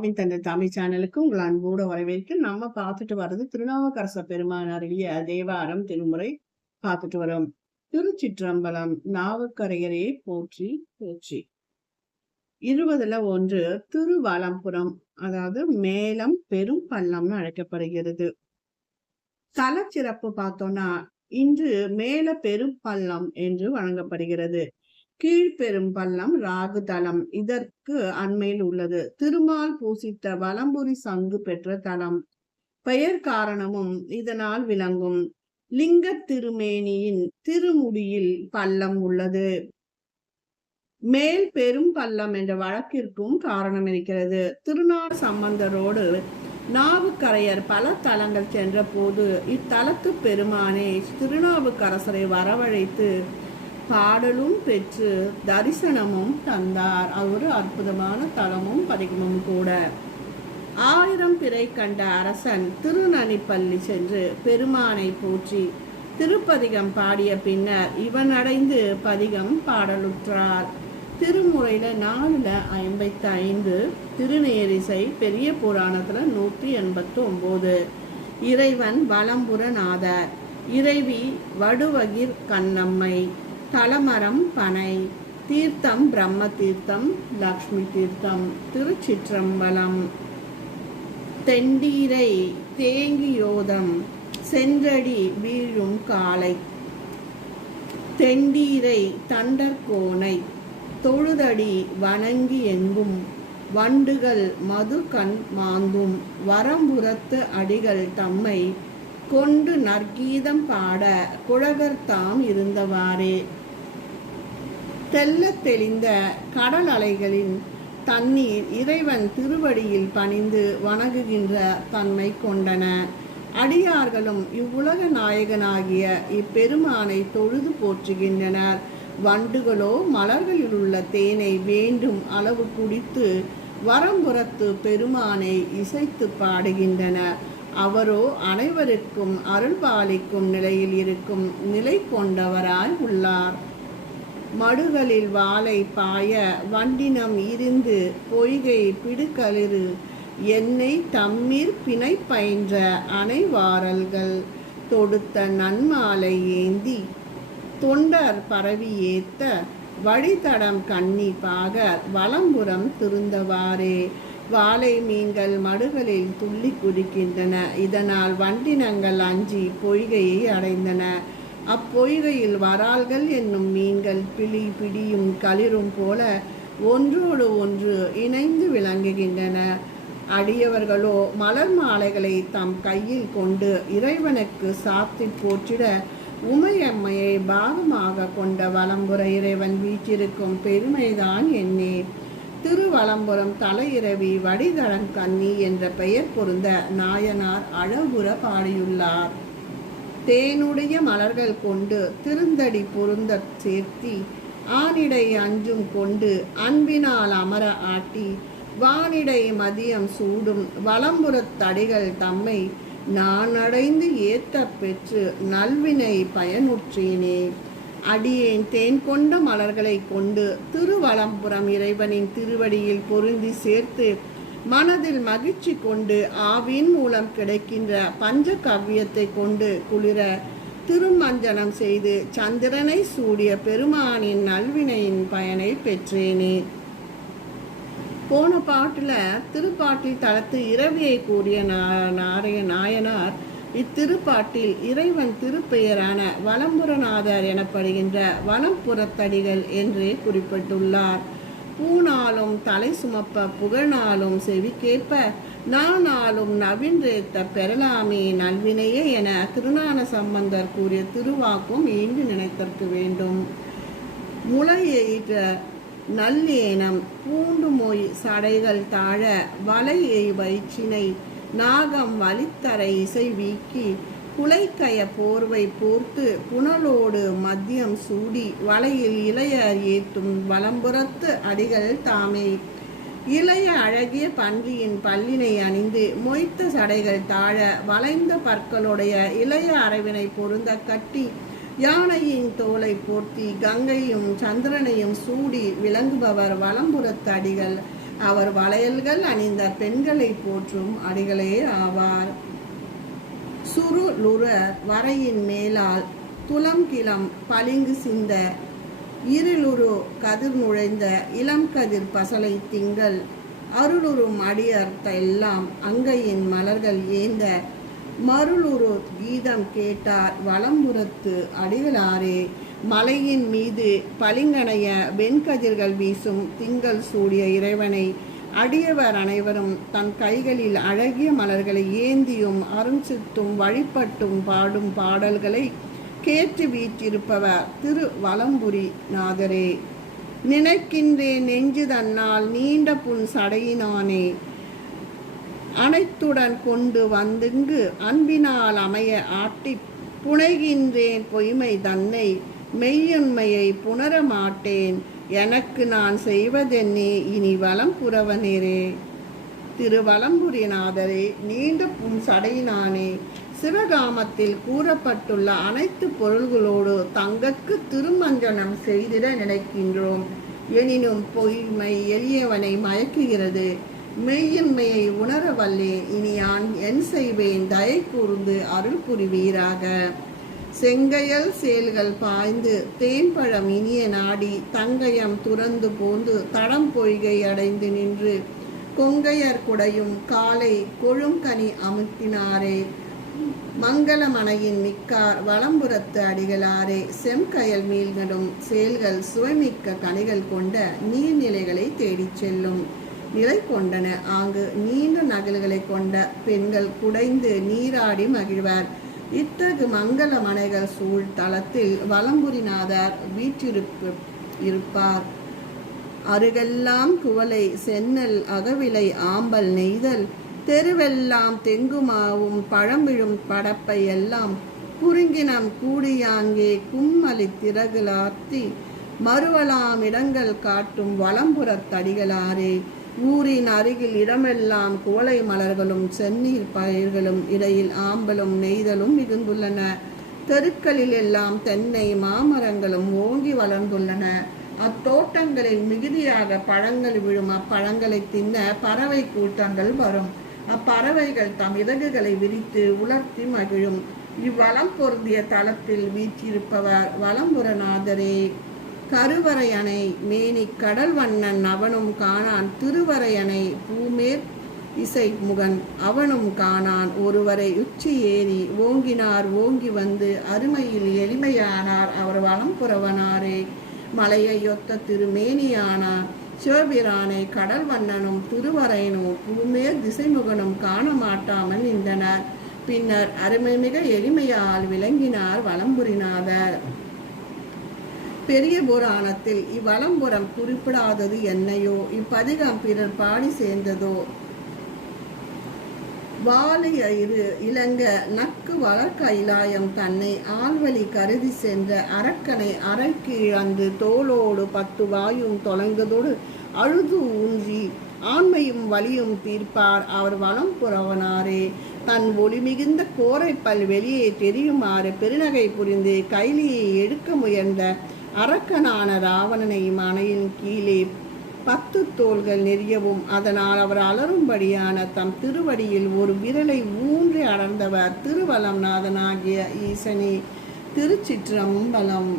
ஆவின் தந்தை தமிழ் சேனலுக்கு உங்கள் அன்போடு வரவேற்று நம்ம பார்த்துட்டு வர்றது திருநாவுக்கரச பெருமான் அருளிய தேவாரம் திருமுறை பார்த்துட்டு வரோம். திருச்சிற்றம்பலம். நாவுக்கரையரே போற்றி போற்றி. 20-1 திருவலம்புரம், அதாவது மேலம் பெரும் பள்ளம்னு அழைக்கப்படுகிறது. தலச்சிறப்பு பார்த்தோம்னா இன்று மேல பெரும் பள்ளம் என்று வழங்கப்படுகிறது. கீழ்பெரும் பள்ளம் ராகு தலம் இதற்கு அண்மையில் உள்ளது. திருமால் பூசித்த வலம்புரி சங்கு பெற்ற தலம். பெயர் காரணமும் இதனால் விளங்கும். லிங்க திருமேனியின் திருமுடியில் பள்ளம் உள்ளது. மேல் பெரும் பள்ளம் என்ற வழக்கிற்கும் காரணம் இருக்கிறது. திருநாள் சம்பந்தரோடு நாவுக்கரையர் பல தலங்கள் சென்ற போது இத்தலத்து பெருமானே திருநாவுக்கரசரை வரவழைத்து பாடலும் பெற்று தரிசனமும் தந்தார். ஒரு அற்புதமான தலமும் பதிகமும் கூட. 1000 பிறை கண்ட அரசன் திருநனிப்பள்ளி சென்று பெருமானை போற்றி திருப்பதிகம் பாடிய பின்னர் இவன் அடைந்து பதிகம் பாடலுற்றார். திருமுறையில 455, திருநேரிசை பெரிய புராணத்துல 189. இறைவன் வலம்புரநாதர், இறைவி வடுவகிர் கண்ணம்மை, தலமரம் பனை, தீர்த்தம் பிரம்ம தீர்த்தம், லக்ஷ்மி தீர்த்தம். திருச்சிற்றம்பலம். தெண்டீரை தேங்கியோதம் சென்றடி வீழும் காலை, தெண்டீரை தண்டற்கோனை தொழுதடி வணங்கி எங்கும், வண்டுகள் மது கண் மாந்தும் வரம்புறத்து அடிகள் தம்மை கொண்டு நற்கீதம் பாட குழகர்தாம் இருந்தவாறே. தெல்ல தெளிந்த கடல் அலைகளின் தண்ணீர் இறைவன் திருவடியில் பணிந்து வணங்குகின்ற தன்மை கொண்டன. அடியார்களும் இவ்வுலக நாயகனாகிய இப்பெருமானை தொழுது போற்றுகின்றனர். வண்டுகளோ மலர்களில் உள்ள தேனை வேண்டும் அளவு குடித்து வரம்புறத்து பெருமானை இசைத்து பாடுகின்றன. அவரோ அனைவருக்கும் அருள்பாலிக்கும் நிலையில் இருக்கும் நிலை கொண்டவராய் உள்ளார். மடுகளில் வாளை பாய வண்டினம் இருந்து பொய்கை பிடுகளிறு எண்ணெய் தம்மீர் பிணை பயின்ற அனைவாரல்கள் தொடுத்த நன்மாலை ஏந்தி தொண்டர் பரவி ஏத்த வழித்தடம் கண்ணி பாகர் வலம்புறம் திருந்தவாறே. வாழை மீன்கள் மடுகளில் துள்ளி குதிக்கின்றன. இதனால் வண்டினங்கள் அஞ்சி பொய்கையை அடைந்தன. அப்பொய்கையில் வரால்கள் என்னும் மீன்கள் பிழி பிடியும் களிரும் போல ஒன்றோடு ஒன்று இணைந்து விளங்குகின்றன. அடியவர்களோ மலர் மாலைகளை தம் கையில் கொண்டு இறைவனுக்கு சாத்தி போற்றிட உமையம்மையை பாகமாக கொண்ட வலம்புற இறைவன் வீற்றிருக்கும் பெருமைதான் என்னே. திருவலம்புரம் தலையிரவி வடிதளம் கண்ணி என்ற பெயர் பொருந்த நாயனார் அழகுற பாடியுள்ளார். தேனுடைய மலர்கள் கொண்டு திருந்தடி பொருந்த சேர்த்தி ஆனிடை அஞ்சும் கொண்டு அன்பினால் அமர ஆட்டி வானிடை மதியம் சூடும் வலம்புறத்தடிகள் தம்மை நான் அடைந்து ஏத்த பெற்று நல்வினை பயனுற்றேனே. அடியேன் தேன் கொண்ட மலர்களை கொண்டு திருவலம்புரம் இறைவனின் திருவடியில் பொருந்தி சேர்த்து மனதில் மகிழ்ச்சி கொண்டு ஆவின் மூலம் கிடைக்கின்ற பஞ்ச கவ்வியத்தை கொண்டு குளிர திருமஞ்சனம் செய்து சந்திரனை சூடிய பெருமானின் நல்வினையின் பயனை பெற்றேனே. போன பாட்டுல திருப்பாட்டில் தளத்து இரவியை கூறிய நாயனார் இத்திருப்பாட்டில் இறைவன் திருப்பெயரான வலம்புரநாதர் எனப்படுகின்ற வலம்புறத்தடிகள் என்றே குறிப்பிட்டுள்ளார். பூனாலும் தலை சுமப்ப புகழ்நாளும் செவிக்கேற்ப நானாலும் நவின்றேத்த பெறலாமே நல்வினையே என திருஞான சம்பந்தர் கூறிய திருவாக்கும் இங்கு நினைத்திருக்க வேண்டும். முளையெய்த நல்லேனம் பூண்டு மொய் சடைகள் தாழ வலையை வயிற்றினை நாகம் வலித்தரை இசை வீக்கி குலைக்கய போர்வை போர்த்து புனலோடு மத்தியம் சூடி வலையில் இளையர் ஏற்றும் வலம்புறத்து அடிகள் தாமே. இளைய அழகிய பன்றியின் பல்லினை அணிந்து மொய்த்த சடைகள் தாழ வளைந்த பற்களுடைய இளைய அரவினை பொருந்த கட்டி யானையின் தோலை போர்த்தி கங்கையும் சந்திரனையும் சூடி விளங்குபவர் வலம்புறத்து அடிகள். அவர் வளையல்கள் அணிந்த பெண்களை போற்றும் அடிகளே ஆவார். சுருளுற வரையின் மேலால் துலம் கிளம் பளிங்கு சிந்த இருளுரு கதிர் நுழைந்த இளம் கதிர் பசலை திங்கள் அருளுறும் அடியர்த்த எல்லாம் அங்கையின் மலர்கள் ஏந்த மருளுரு கீதம் கேட்டார் வலம்புறத்து அடிகளாரே. மலையின் மீது பளிங்கணைய வெண்கதிர்கள் வீசும் திங்கள் சூடிய இறைவனை அடியவர் அனைவரும் தன் கைகளில் அழகிய மலர்களை ஏந்தியும் அருஞ்சித்தும் வழிபட்டும் பாடும் பாடல்களை கேட்டு வீற்றிருப்பவர் திரு வலம்புரி நாதரே. நினைக்கின்றேன் நெஞ்சு தன்னால் நீண்ட புன் சடையினானே அனைத்துடன் கொண்டு வந்துங்கு அன்பினால் அமைய ஆட்டி புனைகின்றேன் பொய்மை தன்னை மெய்யுண்மையை புணர மாட்டேன் எனக்கு நான் செய்வதென்னே இனி வலம் புறவனேரே. திரு வலம்புரிநாதரே, நீண்ட புன் சடையினானே, சிவகாமத்தில் கூறப்பட்டுள்ள அனைத்து பொருள்களோடு தங்கக்கு திருமஞ்சனம் செய்திட நினைக்கின்றோம். எனினும் பொய்மை எளியவனை மயக்குகிறது. மெய்யின்மையை உணர வல்லேன். இனி நான் என் செய்வேன்? தயை கூர்ந்து அருள் புரிவீராக. செங்கையல் சேல்கள் பாய்ந்து தேன்பழம் இனிய நாடி தங்கயம் துறந்து போந்து தடம் பொய்கை அடைந்து நின்று கொங்கையர் குடையும் காலை கொழுங்கனி அமுத்தினாரே. மங்களமனையின் மிக்கார் வலம்புறத்து அடிகளாரே. செம்கயல் மீள்களும் சேல்கள் சுவைமிக்க கனிகள் கொண்ட நீர்நிலைகளை தேடிச் செல்லும் நிலை கொண்டன. ஆங்கு நீண்ட நகல்களை கொண்ட பெண்கள் குடைந்து நீராடி மகிழ்வார். இத்தகு மங்கள மனைகள் சூழ் தளத்தில் வலம்புரிநாதர் வீற்றிருப்பார். அருகெல்லாம் குவளை சென்னல் அகவிலை ஆம்பல் நெய்தல் தெருவெல்லாம் தெங்குமாவும் பழமிழும் படப்பை எல்லாம் குறுங்கினம் கூடியாங்கே கும்மலி திறகுலார்த்தி மறுவலாம் இடங்கள் காட்டும் வலம்புறத்தடிகளாரே. ஊரின் அருகில் இடமெல்லாம் குவளை மலர்களும் செந்நீர் பயிர்களும் இடையில் ஆம்பலும் நெய்தலும் மிகுந்துள்ளன. தெருக்களில் எல்லாம் தென்னை மாமரங்களும் ஓங்கி வளர்ந்துள்ளன. அத்தோட்டங்களில் மிகுதியாக பழங்கள் விழும். அப்பழங்களை தின்ன பறவை கூட்டங்கள் வரும். அப்பறவைகள் தம் இறகுகளை விரித்து உலர்த்தி மகிழும். இவ்வளம் பொருந்திய தளத்தில் வீற்றிருப்பவர் வலம்புரநாதரே. கருவரையணை மேனி கடல் வண்ணன் அவனும் காணான். திருவரையணை பூமேற் இசை முகன் அவனும் காணான். ஒருவரை உச்சி ஏறி ஓங்கினார் ஓங்கி வந்து அருமையில் எளிமையானார் அவர் வலம்புறவனாரே. மலையையொத்த திருமேனியானார் சிவபிரானை கடல் வண்ணனும் திருவரையனும் பூமேற் திசைமுகனும் காண மாட்டாமல் நின்றனர். பின்னர் அருமைமிக எளிமையால் விளங்கினார் வலம்புரிநாதர். பெரிய புராணத்தில் இவ்வலம்புறம் குறிப்பிடாதது என்னையோ? இப்பதிகம் பிறர் பாடி சேர்ந்ததோ? வாலியயிறு இளங்க நக்கு வளர்க்கைலாயம் தன்னை ஆழ்வழி கருதி சென்ற அரக்கனை அரைக்கு இழந்து தோளோடு 10 வாயும் தொலைந்ததோடு அழுது ஊன்றி ஆண்மையும் வலியும் தீர்ப்பார் அவர் வலம்புறவனாரே. தன் ஒளி மிகுந்த கோரைப்பல் வெளியே தெரியுமாறு பெருநகை புரிந்து கைலியை எடுக்க முயன்ற அரக்கனான ராவணனை மனையின் கீழே 10 தோள்கள் நெறியவும் அதனால் அவர் அலரும்படியான தம் திருவடியில் ஒரு விரலை ஊன்றி அடர்ந்தவர் திருவலம்நாதனாகிய ஈசனே. திருச்சிற்றம்பலம்.